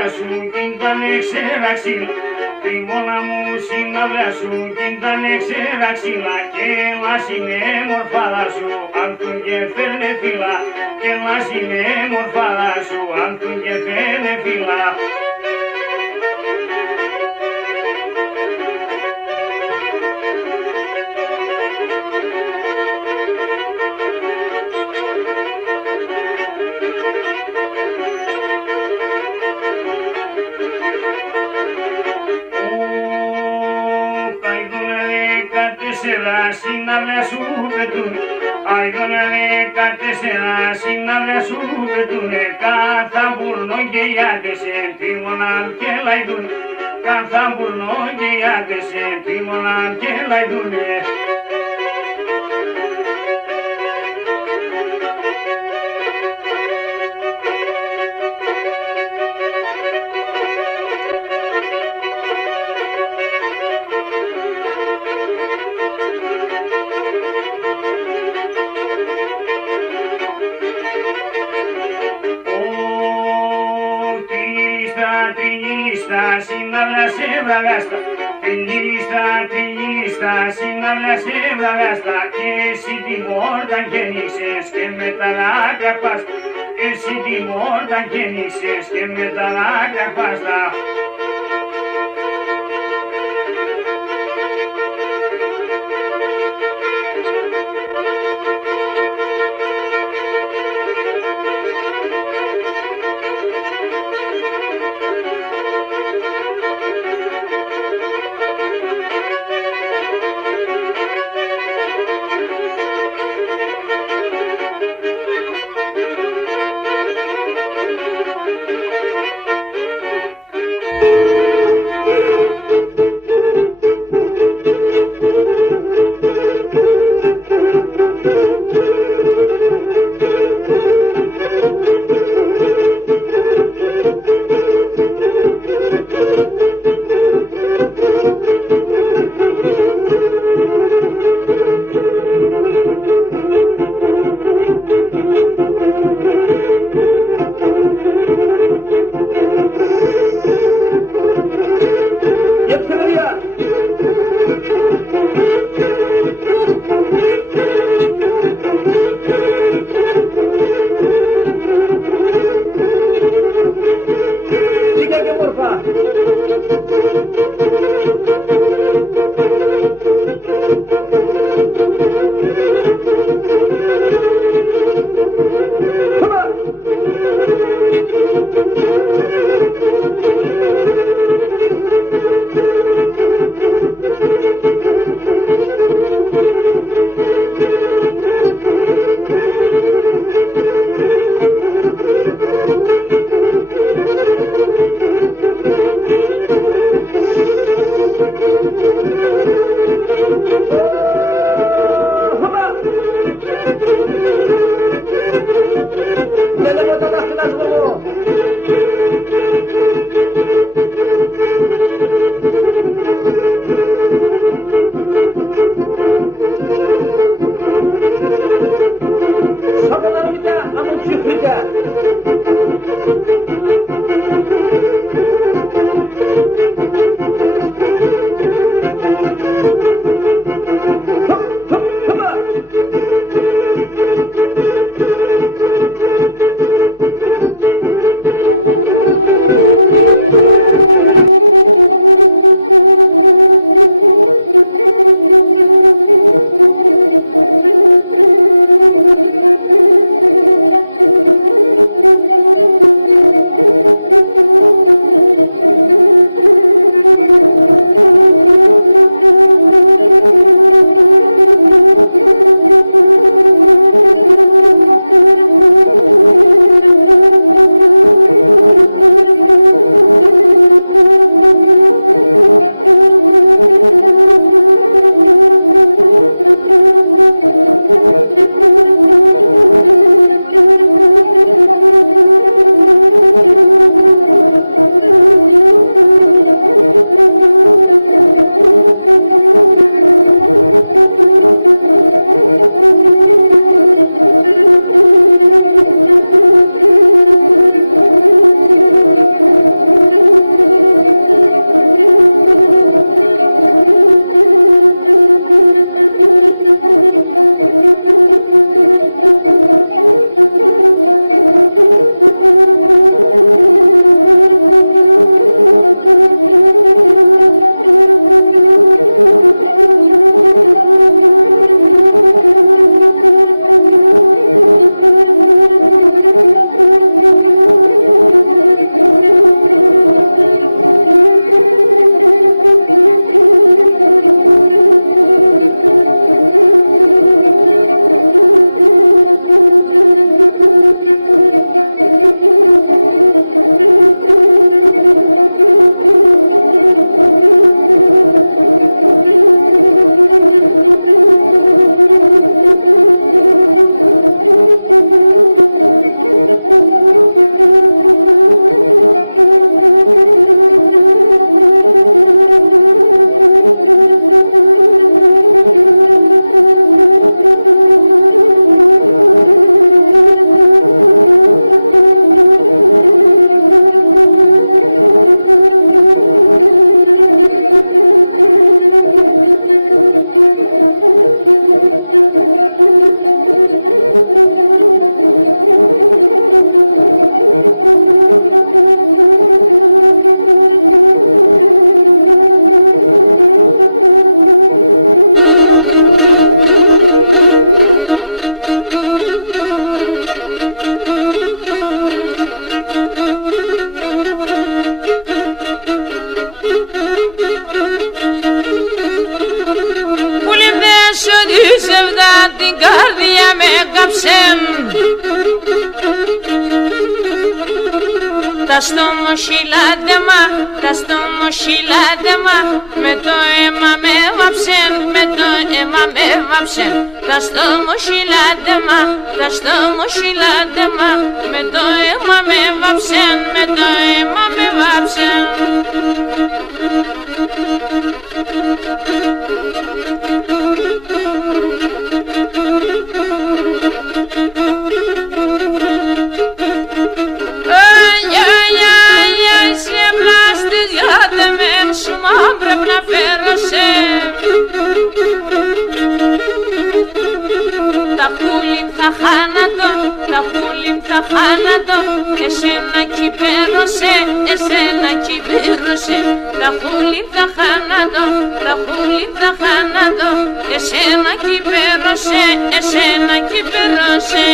συνάδελα σου κι ήταν ξεραξίλα. Τριμώνα μου συνάδελα σου κι ήταν ξεραξίλα. Και μας είναι μορφάδα σου αν του και φέρνε φύλλα. Και μας είναι μορφάδα σου αν του και φέρνε φύλλα. Συνάδελα σου πετούν, άιδωνα 14 συνάδελα σου πετούνε, κάθε μπουρνό και οι άντες εντύμωνα και λαϊδούν, κάθε μπουρνό και οι άντες εντύμωνα και λαϊδούνε. Συνάδελα σε βραγάστα, τριγύριστα, συνάδελα σε βραγάστα. Και εσύ τη μόρτα γεννήσες και με τα δάκρυα πάστα. Εσύ τη μόρτα γεννήσες και με τα δάκρυα πάστα. τα στομοσυλάτεμα, τα στομοσυλάτεμα, με το αίμα με βάψεν, με το αίμα με βάψεν, τα στομοσυλάτεμα, τα στομοσυλάτεμα, με το αίμα με βάψεν, με το αίμα με βάψεν. Πρέπει να φέρωσε τα πουλιμ θα χάνατο, τα πουλιμ θα χάνατο, εσένα κυπέρωσε, εσένα κυπέρωσε, τα πουλιμ θα χάνατο, τα πουλιμ θα χάνατο, εσένα κυπέρωσε, εσένα κυπέρωσε.